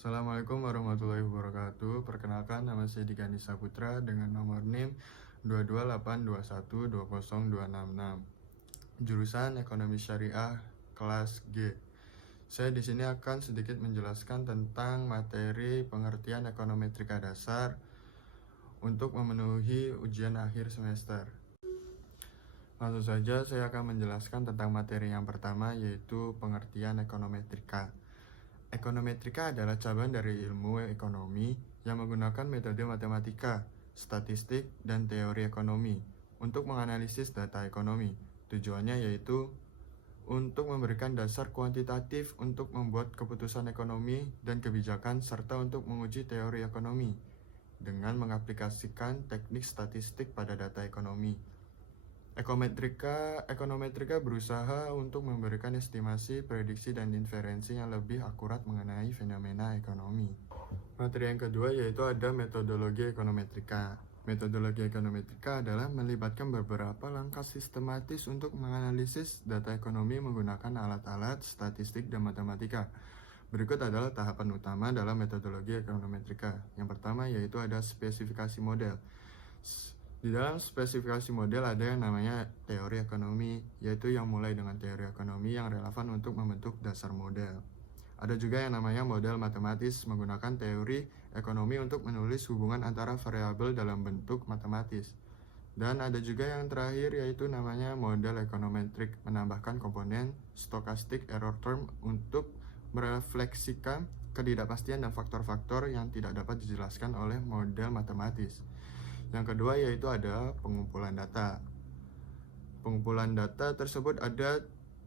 Assalamualaikum warahmatullahi wabarakatuh. Perkenalkan, nama saya Dika Nisa Putra dengan nomor NIM 22821202066. Jurusan Ekonomi Syariah kelas G. Saya di sini akan sedikit menjelaskan tentang materi pengertian ekonometrika dasar untuk memenuhi ujian akhir semester. Langsung saja saya akan menjelaskan tentang materi yang pertama, yaitu pengertian ekonometrika. Ekonometrika adalah cabang dari ilmu ekonomi yang menggunakan metode matematika, statistik, dan teori ekonomi untuk menganalisis data ekonomi. Tujuannya yaitu untuk memberikan dasar kuantitatif untuk membuat keputusan ekonomi dan kebijakan serta untuk menguji teori ekonomi dengan mengaplikasikan teknik statistik pada data ekonomi. Ekonometrika berusaha untuk memberikan estimasi, prediksi, dan inferensi yang lebih akurat mengenai fenomena ekonomi. Materi yang kedua yaitu ada metodologi ekonometrika. Metodologi ekonometrika adalah melibatkan beberapa langkah sistematis untuk menganalisis data ekonomi menggunakan alat-alat statistik dan matematika. Berikut adalah tahapan utama dalam metodologi ekonometrika. Yang pertama yaitu ada spesifikasi model. Di dalam spesifikasi model ada yang namanya teori ekonomi, yaitu yang mulai dengan teori ekonomi yang relevan untuk membentuk dasar model. Ada juga yang namanya model matematis, menggunakan teori ekonomi untuk menulis hubungan antara variabel dalam bentuk matematis. Dan ada juga yang terakhir yaitu namanya model ekonometrik, menambahkan komponen stochastic error term untuk merefleksikan ketidakpastian dan faktor-faktor yang tidak dapat dijelaskan oleh model matematis. Yang kedua yaitu ada pengumpulan data. Pengumpulan data tersebut ada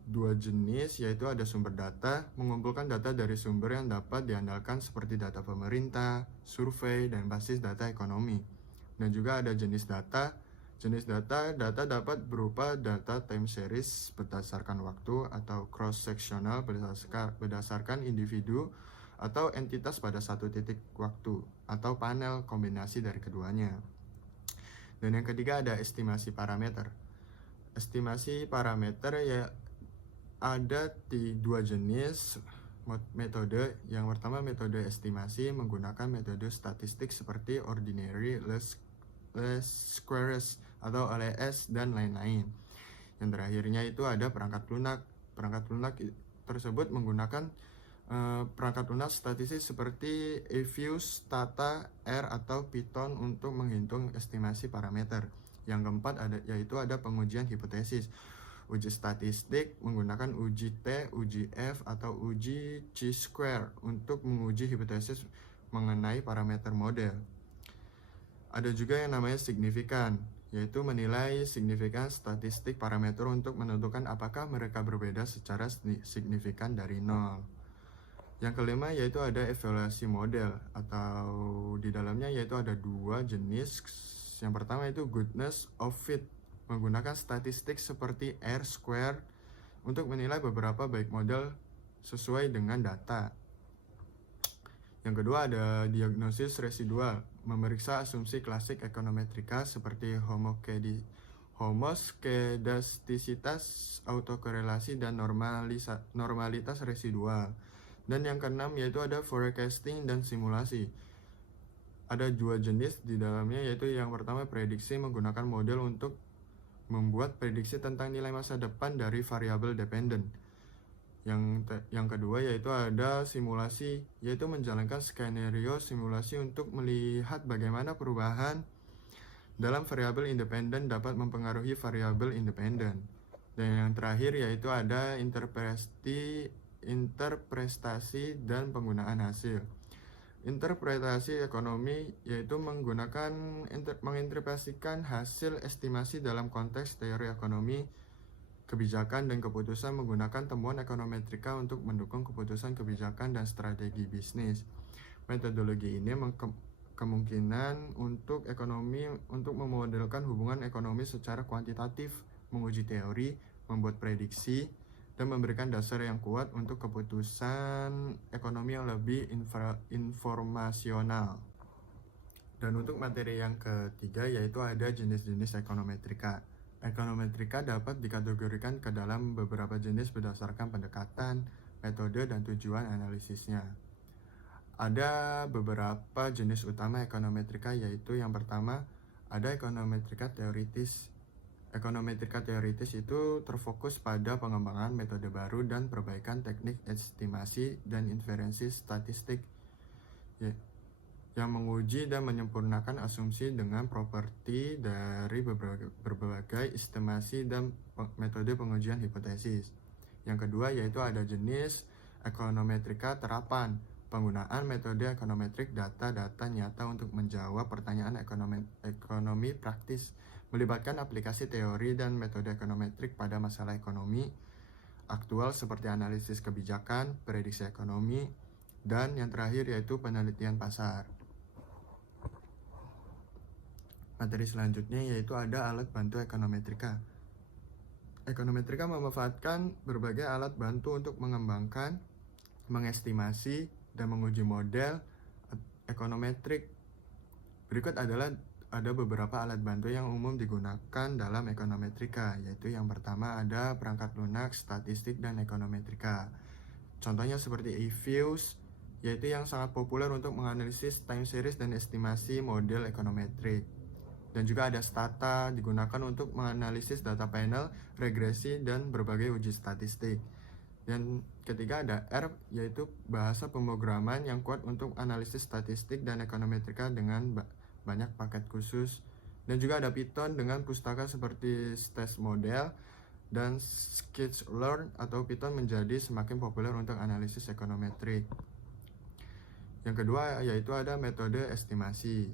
dua jenis, yaitu ada sumber data, mengumpulkan data dari sumber yang dapat diandalkan seperti data pemerintah, survei, dan basis data ekonomi. Dan juga ada jenis data. Jenis data dapat berupa data time series berdasarkan waktu atau cross-sectional berdasarkan individu atau entitas pada satu titik waktu atau panel kombinasi dari keduanya. Dan yang ketiga ada estimasi parameter. Estimasi parameter ya ada di dua jenis metode. Yang pertama metode estimasi menggunakan metode statistik seperti ordinary, least squares atau LS dan lain-lain. Yang terakhirnya itu ada perangkat lunak. Perangkat lunak tersebut menggunakan perangkat lunak statistik seperti EViews, Stata, R, atau Python untuk menghitung estimasi parameter. Yang keempat yaitu ada pengujian hipotesis. Uji statistik menggunakan uji T, uji F, atau uji chi-square untuk menguji hipotesis mengenai parameter model. Ada juga yang namanya signifikan, yaitu menilai signifikan statistik parameter untuk menentukan apakah mereka berbeda secara signifikan dari nol. Yang kelima yaitu ada evaluasi model, atau di dalamnya yaitu ada dua jenis. Yang pertama itu goodness of fit, menggunakan statistik seperti R-square untuk menilai beberapa baik model sesuai dengan data. Yang kedua ada diagnosis residual, memeriksa asumsi klasik ekonometrika seperti homoskedastisitas, autokorelasi, dan normalitas residual. Dan yang keenam yaitu ada forecasting dan simulasi. Ada dua jenis di dalamnya, yaitu yang pertama prediksi, menggunakan model untuk membuat prediksi tentang nilai masa depan dari variabel dependent. Yang kedua yaitu ada simulasi, yaitu menjalankan skenario simulasi untuk melihat bagaimana perubahan dalam variabel independen dapat mempengaruhi variabel independen. Dan yang terakhir yaitu ada interpretasi dan penggunaan hasil. Interpretasi ekonomi yaitu menginterpretasikan hasil estimasi dalam konteks teori ekonomi, kebijakan, dan keputusan menggunakan temuan ekonometrika untuk mendukung keputusan kebijakan dan strategi bisnis. Metodologi ini kemungkinan untuk ekonomi untuk memodelkan hubungan ekonomi secara kuantitatif, menguji teori, membuat prediksi, dan memberikan dasar yang kuat untuk keputusan ekonomi yang lebih informasional. Dan untuk materi yang ketiga yaitu ada jenis-jenis ekonometrika. Ekonometrika dapat dikategorikan ke dalam beberapa jenis berdasarkan pendekatan, metode, dan tujuan analisisnya. Ada beberapa jenis utama ekonometrika, yaitu yang pertama ada ekonometrika teoritis. Ekonometrika teoritis itu terfokus pada pengembangan metode baru dan perbaikan teknik estimasi dan inferensi statistik yang menguji dan menyempurnakan asumsi dengan properti dari berbagai estimasi dan metode pengujian hipotesis. Yang kedua yaitu ada jenis ekonometrika terapan, penggunaan metode ekonometrik data-data nyata untuk menjawab pertanyaan ekonomi praktis, melibatkan aplikasi teori dan metode ekonometrik pada masalah ekonomi aktual seperti analisis kebijakan, prediksi ekonomi, dan yang terakhir yaitu penelitian pasar. Materi selanjutnya yaitu ada alat bantu ekonometrika. Ekonometrika memanfaatkan berbagai alat bantu untuk mengembangkan, mengestimasi, dan menguji model ekonometrik. Berikut adalah ada beberapa alat bantu yang umum digunakan dalam ekonometrika, yaitu yang pertama ada perangkat lunak, statistik, dan ekonometrika. Contohnya seperti eViews, yaitu yang sangat populer untuk menganalisis time series dan estimasi model ekonometrik. Dan juga ada Stata, digunakan untuk menganalisis data panel, regresi, dan berbagai uji statistik. Dan ketiga ada R, yaitu bahasa pemrograman yang kuat untuk analisis statistik dan ekonometrika dengan banyak paket khusus. Dan juga ada Python dengan pustaka seperti Stats Model dan Skitch-Learn atau Python menjadi semakin populer untuk analisis ekonometrik. Yang kedua yaitu ada metode estimasi.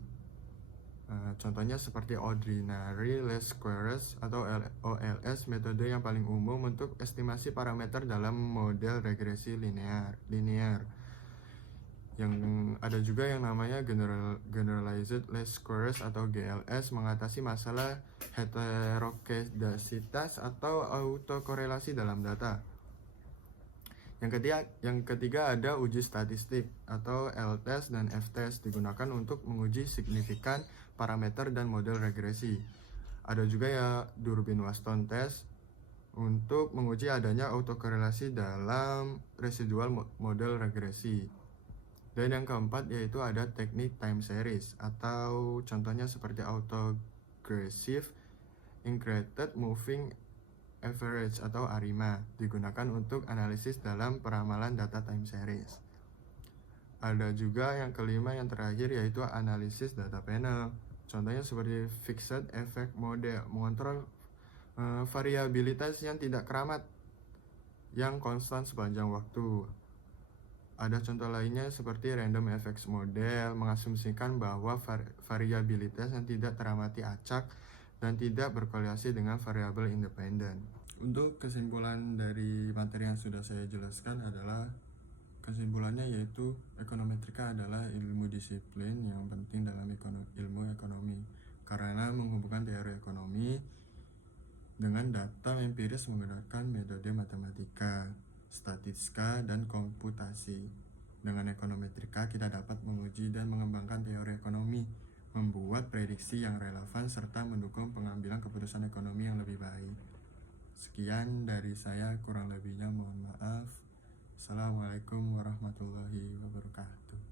Contohnya seperti Ordinary Least Squares atau OLS, metode yang paling umum untuk estimasi parameter dalam model regresi linear. Yang ada juga yang namanya Generalized Least Squares atau GLS, mengatasi masalah heterokedasitas atau autokorelasi dalam data. Yang ketiga ada uji statistik atau L-test dan F-test, digunakan untuk menguji signifikan parameter dan model regresi. Ada juga ya Durbin-Waston test untuk menguji adanya autokorelasi dalam residual model regresi. Dan yang keempat yaitu ada teknik time series atau contohnya seperti autogressive integrated moving average atau ARIMA, digunakan untuk analisis dalam peramalan data time series. Ada juga yang kelima yang terakhir yaitu analisis data panel. Contohnya seperti Fixed Effect Model, mengontrol variabilitas yang tidak keramat yang konstan sepanjang waktu. Ada contoh lainnya seperti Random Effects Model, mengasumsikan bahwa variabilitas yang tidak teramati acak dan tidak berkorelasi dengan variabel independen. Untuk kesimpulan dari materi yang sudah saya jelaskan adalah kesimpulannya yaitu ekonometrika adalah ilmu disiplin yang penting dalam ilmu ekonomi karena menghubungkan teori ekonomi dengan data empiris menggunakan metode matematika, statistika, dan komputasi. Dengan ekonometrika kita dapat menguji dan mengembangkan teori ekonomi, membuat prediksi yang relevan serta mendukung pengambilan keputusan ekonomi yang lebih baik. Sekian dari saya, kurang lebihnya mohon maaf. Assalamualaikum warahmatullahi wabarakatuh.